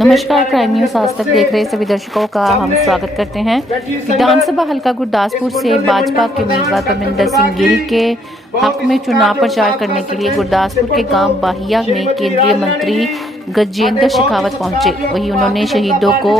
नमस्कार, crime news आज तक देख रहे सभी दर्शकों का हम स्वागत करते हैं। विधानसभा हल्का गुरदासपुर से भाजपा के उम्मीदवार परमिंदर सिंह गिल के हक में चुनाव प्रचार करने के लिए गुरदासपुर के गांव बाहिया में केंद्रीय मंत्री गजेंद्र शेखावत पहुंचे। वहीं उन्होंने शहीदों को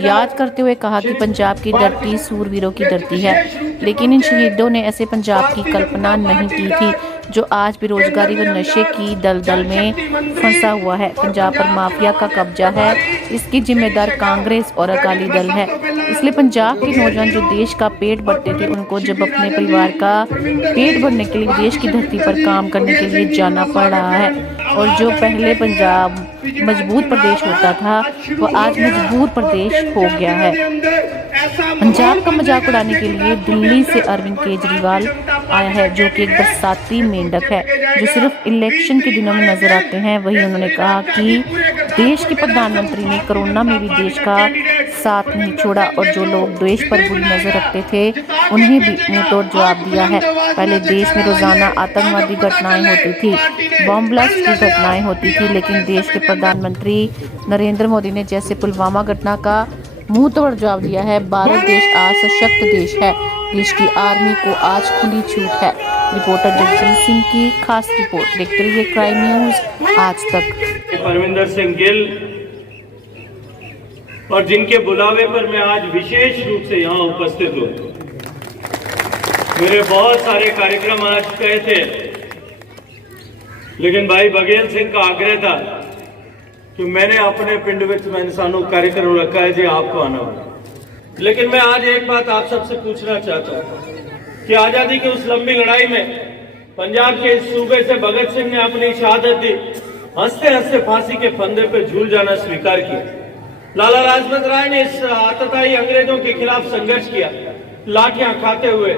याद करते हुए कहा कि पंजाब की धरती सूरवीरों की धरती है, लेकिन इन शहीदों ने ऐसे पंजाब की कल्पना नहीं की थी जो आज बेरोजगारी व नशे की दलदल में फंसा हुआ है। पंजाब पर माफिया का कब्जा है, इसकी जिम्मेदार कांग्रेस और अकाली दल है। इसलिए पंजाब के नौजवान जो देश का पेट भरते थे, उनको जब अपने परिवार का पेट भरने के लिए देश की धरती पर काम करने के लिए जाना पड़ रहा है, और जो पहले पंजाब मजबूत प्रदेश होता था वो आज मजबूर प्रदेश हो गया है। पंजाब का मजाक उड़ाने के लिए दिल्ली से अरविंद केजरीवाल आया है, जो कि एक बरसाती मेंढक है जो सिर्फ इलेक्शन के दिनों में नजर आते हैं। वहीं उन्होंने कहा कि देश के प्रधानमंत्री ने कोरोना में भी देश का साथ नहीं छोड़ा, और जो लोग देश पर बुरी नजर रखते थे उन्हें भी मुंहतोड़ जवाब दिया है। पहले देश में रोजाना आतंकवादी घटनाएं होती थी, बम ब्लास्ट की घटनाएं होती थी, लेकिन देश के प्रधानमंत्री नरेंद्र मोदी ने जैसे पुलवामा घटना का मुंहतोड़ जवाब दिया है। भारत देश आज सशक्त देश है, देश की आर्मी को आज खुली छूट है। रिपोर्टर जगजीत सिंह की खास रिपोर्ट। देखते रहिए क्राइम न्यूज आज तक। परमिंदर सिंह गिल और जिनके बुलावे पर मैं आज विशेष रूप से यहाँ उपस्थित हूँ। मेरे बहुत सारे कार्यक्रम आज तय थे, लेकिन भाई बघेल सिंह का आग्रह था कि मैंने अपने पिंड विच मैंने सानू कार्यक्रम रखा है जी, आपको आना होगा। लेकिन मैं आज एक बात आप सबसे पूछना चाहता हूँ कि आजादी की उस लंबी लड़ाई में पंजाब के इस सूबे से भगत सिंह ने अपनी शहादत दी, हंसते हंसते फांसी के फंदे पर झूल जाना स्वीकार किया। लाला लाजपत राय ने इस आतताई अंग्रेजों के खिलाफ संघर्ष किया, लाठियां खाते हुए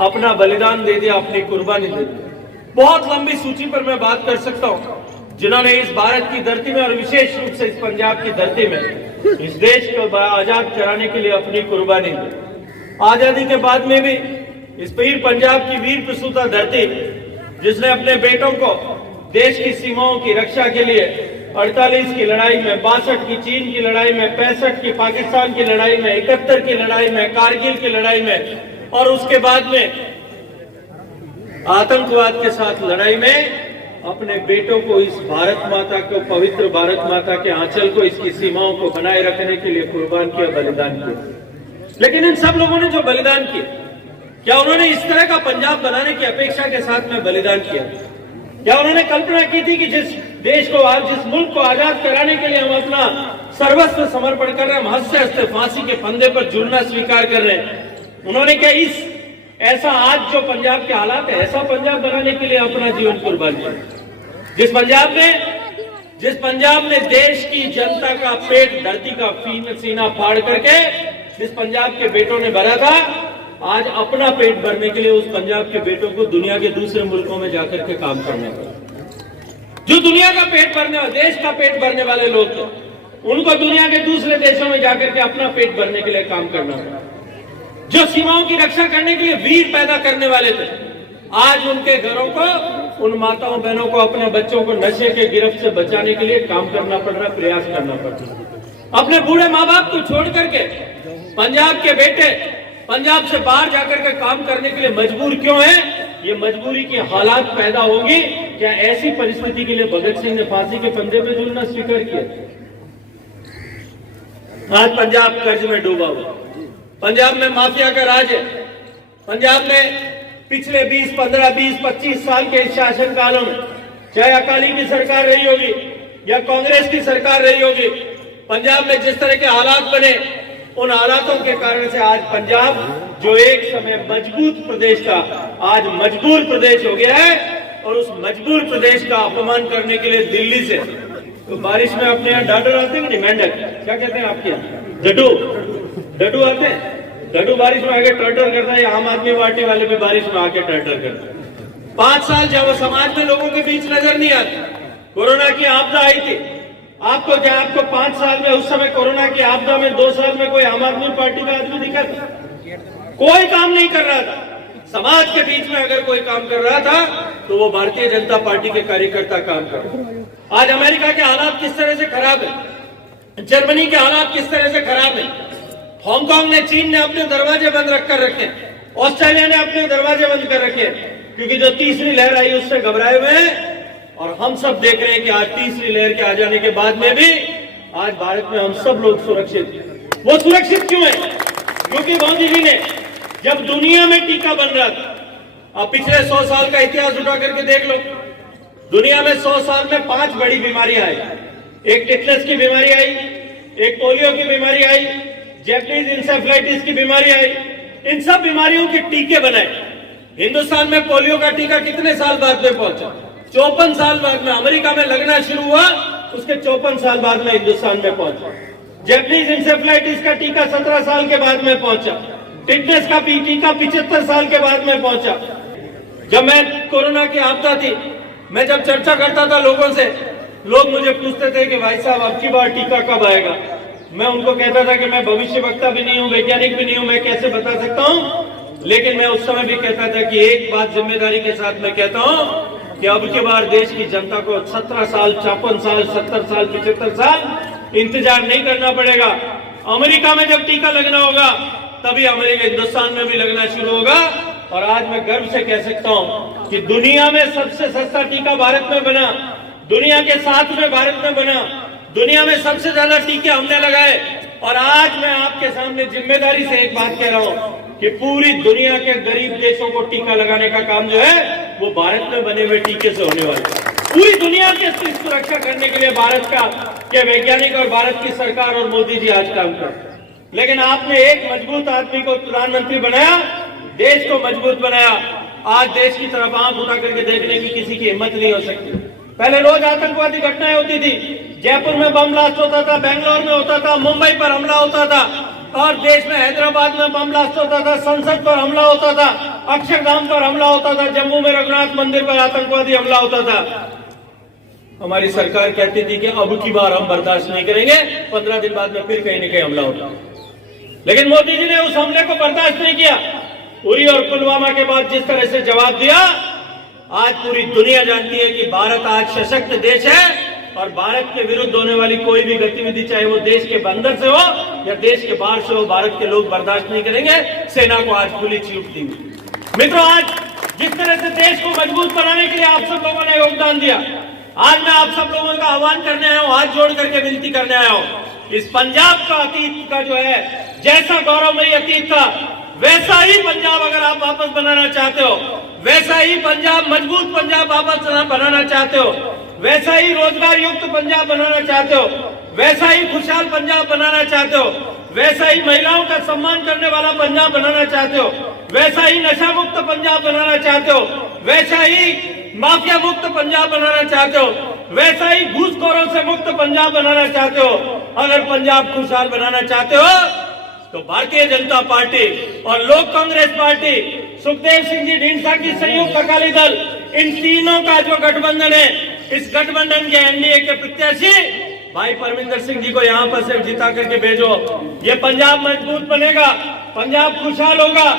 अपना बलिदान दे दिया, अपनी कुर्बानी दे दी। बहुत लंबी सूची पर मैं बात कर सकता हूँ जिन्होंने इस भारत की धरती में और विशेष रूप से इस पंजाब की धरती में इस देश को आजाद कराने के लिए अपनी कुर्बानी दी। आजादी के बाद में भी इस वीर पंजाब की वीर प्रसूता धरती, जिसने अपने बेटों को देश की सीमाओं की रक्षा के लिए 48 की लड़ाई में, 62 की चीन की लड़ाई में, 65 की पाकिस्तान की लड़ाई में, 71 की लड़ाई में, कारगिल की लड़ाई में, और उसके बाद में आतंकवाद के साथ लड़ाई में अपने बेटों को इस भारत माता को, पवित्र भारत माता के आंचल को, इसकी सीमाओं को बनाए रखने के लिए कुर्बान किया, बलिदान किया। लेकिन इन सब लोगों ने जो बलिदान किया, क्या उन्होंने इस तरह का पंजाब बनाने की अपेक्षा के साथ में बलिदान किया? क्या उन्होंने कल्पना की थी कि जिस देश को आज, जिस मुल्क को आजाद कराने के लिए हम अपना सर्वस्व समर्पण कर रहे हैं, हम हंसते हंसते फांसी के फंदे पर झूलना स्वीकार कर रहे हैं, उन्होंने क्या इस ऐसा आज जो पंजाब के हालात है, ऐसा पंजाब बनाने के लिए अपना जीवन कुर्बान किया? जिस पंजाब ने देश की जनता का पेट, धरती का सीना फाड़ करके जिस पंजाब के बेटों ने भरा था, आज अपना पेट भरने के लिए उस पंजाब के बेटों को दुनिया के दूसरे मुल्कों में जाकर के काम करना पड़ा। जो दुनिया का पेट भरने, देश का पेट भरने वाले लोग थे, उनको दुनिया के दूसरे देशों में जाकर के अपना पेट भरने के लिए काम करना पड़ा। जो सीमाओं की रक्षा करने के लिए वीर पैदा करने वाले थे, आज उनके घरों को, उन माताओं बहनों को, अपने बच्चों को नशे के गिरफ्त से बचाने के लिए काम करना पड़ रहा, प्रयास करना पड़ रहा। अपने बूढ़े माँ बाप को छोड़ करके पंजाब के बेटे पंजाब से बाहर जाकर के काम करने के लिए मजबूर क्यों है? ये मजबूरी की हालात पैदा होंगी। क्या ऐसी परिस्थिति के लिए भगत सिंह ने फांसी के फंदे पे झूलना स्वीकार किया? आज पंजाब कर्ज में डूबा हुआ, पंजाब में माफिया का राज है। पंजाब में पिछले 20, 15, 20, 25 साल के इस शासन कालों में, चाहे अकाली की सरकार रही होगी या कांग्रेस की सरकार रही होगी, पंजाब में जिस तरह के हालात बने, उन हालातों के कारण से आज पंजाब, जो एक समय मजबूत प्रदेश था, आज मजबूर प्रदेश हो गया है। और उस मजबूर प्रदेश का अपमान करने के लिए दिल्ली से, तो बारिश में अपने यहाँ डाडर आते हैं, मेंढक क्या कहते हैं आपके यहाँ, डडू आते हैं। डडू बारिश में आके टर्टर करता है, आम आदमी पार्टी वाले भी बारिश में आके टर्टर करता है। 5 साल जब वो समाज में लोगों के बीच नजर नहीं आती, कोरोना की आपदा आई थी, आपको क्या, आपको 5 साल में, उस समय कोरोना की आपदा में 2 साल में कोई आम आदमी पार्टी का आदमी दिखा था? कोई काम नहीं कर रहा था। समाज के बीच में अगर कोई काम कर रहा था तो वो भारतीय जनता पार्टी के कार्यकर्ता काम कर रहे। आज अमेरिका के हालात किस तरह से खराब है, जर्मनी के हालात किस तरह से खराब है, हांगकांग ने, चीन ने अपने दरवाजे बंद रख रखे, ऑस्ट्रेलिया ने अपने दरवाजे बंद कर रखे, क्योंकि जो तीसरी लहर आई उससे घबराए हुए हैं। और हम सब देख रहे हैं कि आज तीसरी लहर के आ जाने के बाद में भी आज भारत में हम सब लोग सुरक्षित हैं। वो सुरक्षित क्यों है? क्योंकि मोदी जी ने जब दुनिया में टीका बन रहा था, आप पिछले 100 साल का इतिहास उठा करके देख लो, दुनिया में 100 साल में 5 बड़ी बीमारियां आई। एक टिटनेस की बीमारी आई, एक पोलियो की बीमारी आई, जैपनीज इंसेफ्लाइटिस की बीमारी आई। इन सब बीमारियों के टीके बनाए। हिंदुस्तान में पोलियो का टीका कितने साल बाद में पहुंचा? 54 साल बाद में। अमेरिका में लगना शुरू हुआ, उसके 54 साल बाद में हिंदुस्तान में पहुंचा। जैपनीज इंसेफ्लाइटिस का टीका 17 साल के बाद में पहुंचा। टिटनेस का टीका 75 साल के बाद में पहुंचा। जब मैं कोरोना की आपदा थी, मैं जब चर्चा करता था लोगों से, लोग मुझे पूछते थे कि भाई साहब अब की बार टीका कब आएगा? मैं उनको कहता था कि मैं भविष्य वक्ता भी नहीं हूं, वैज्ञानिक भी नहीं हूं, मैं कैसे बता सकता हूं। लेकिन मैं उस समय भी कहता था कि एक बात जिम्मेदारी के साथ मैं कहता हूं कि अब की बार देश की जनता को 17 साल, 54 साल, 70 साल, 75 साल इंतजार नहीं करना पड़ेगा। अमेरिका में जब टीका लगना होगा तभी अमेरिका, हिंदुस्तान में भी लगना शुरू होगा। और आज मैं गर्व से कह सकता हूं कि दुनिया में सबसे सस्ता टीका भारत में बना, दुनिया के 7 में भारत में बना, दुनिया में सबसे ज्यादा टीके हमने लगाए। और आज मैं आपके सामने जिम्मेदारी से एक बात कह रहा हूं कि पूरी दुनिया के गरीब देशों को टीका लगाने का काम जो है वो भारत में बने हुए टीके से होने वाला है। पूरी दुनिया की सुरक्षा करने के लिए भारत के वैज्ञानिक और भारत की सरकार और मोदी जी आज काम कर रहे हैं। लेकिन आपने एक मजबूत आदमी को प्रधानमंत्री बनाया, देश को मजबूत बनाया। आज देश की तरफ आंख उठा करके देखने की किसी की हिम्मत नहीं हो सकती। पहले रोज आतंकवादी घटनाएं होती थी, जयपुर में बम ब्लास्ट होता था, बेंगलोर में होता था, मुंबई पर हमला होता था, और देश में हैदराबाद में बम ब्लास्ट होता था, संसद पर हमला होता था, अक्षरधाम पर हमला होता था, जम्मू में रघुनाथ मंदिर पर आतंकवादी हमला होता था। हमारी सरकार कहती थी कि अब की बार हम बर्दाश्त नहीं करेंगे, 15 दिन बाद में फिर कहीं न कहीं हमला होता। लेकिन मोदी जी ने उस हमले को बर्दाश्त नहीं किया। उरी और पुलवामा के बाद जिस तरह से जवाब दिया, आज पूरी दुनिया जानती है कि भारत आज सशक्त देश है और भारत के विरुद्ध होने वाली कोई भी गतिविधि, चाहे वो देश के अंदर से हो या देश के बाहर से हो, भारत के लोग बर्दाश्त नहीं करेंगे। सेना को आज खुली छूट दी। मित्रों, आज जिस तरह से देश को मजबूत बनाने के लिए आप सब लोगों ने योगदान दिया, आज मैं आप सब लोगों का आह्वान करने आया हूं, हाथ जोड़ करके विनती करने आया हूं। इस पंजाब का अतीत का जो है, जैसा गौरवमयी अतीत था, वैसा ही पंजाब अगर आप वापस बनाना चाहते हो, वैसा ही पंजाब, मजबूत पंजाब वापस बनाना चाहते हो, वैसा ही रोजगार युक्त पंजाब बनाना चाहते हो, वैसा ही खुशहाल पंजाब बनाना चाहते हो, वैसा ही महिलाओं का सम्मान करने वाला पंजाब बनाना चाहते हो, वैसा ही नशा मुक्त पंजाब बनाना चाहते हो, वैसा ही माफिया मुक्त पंजाब बनाना चाहते हो, वैसा ही घूसखोरों से मुक्त पंजाब बनाना चाहते हो। अगर पंजाब खुशहाल बनाना चाहते हो तो भारतीय जनता पार्टी और लोक कांग्रेस पार्टी, सुखदेव सिंह जी ढींढसा की संयुक्त अकाली दल, इन तीनों का जो गठबंधन है, इस गठबंधन के एनडीए के प्रत्याशी भाई परमिंदर सिंह जी को यहाँ पर सिर्फ जिता करके भेजो। ये पंजाब मजबूत बनेगा, पंजाब खुशहाल होगा।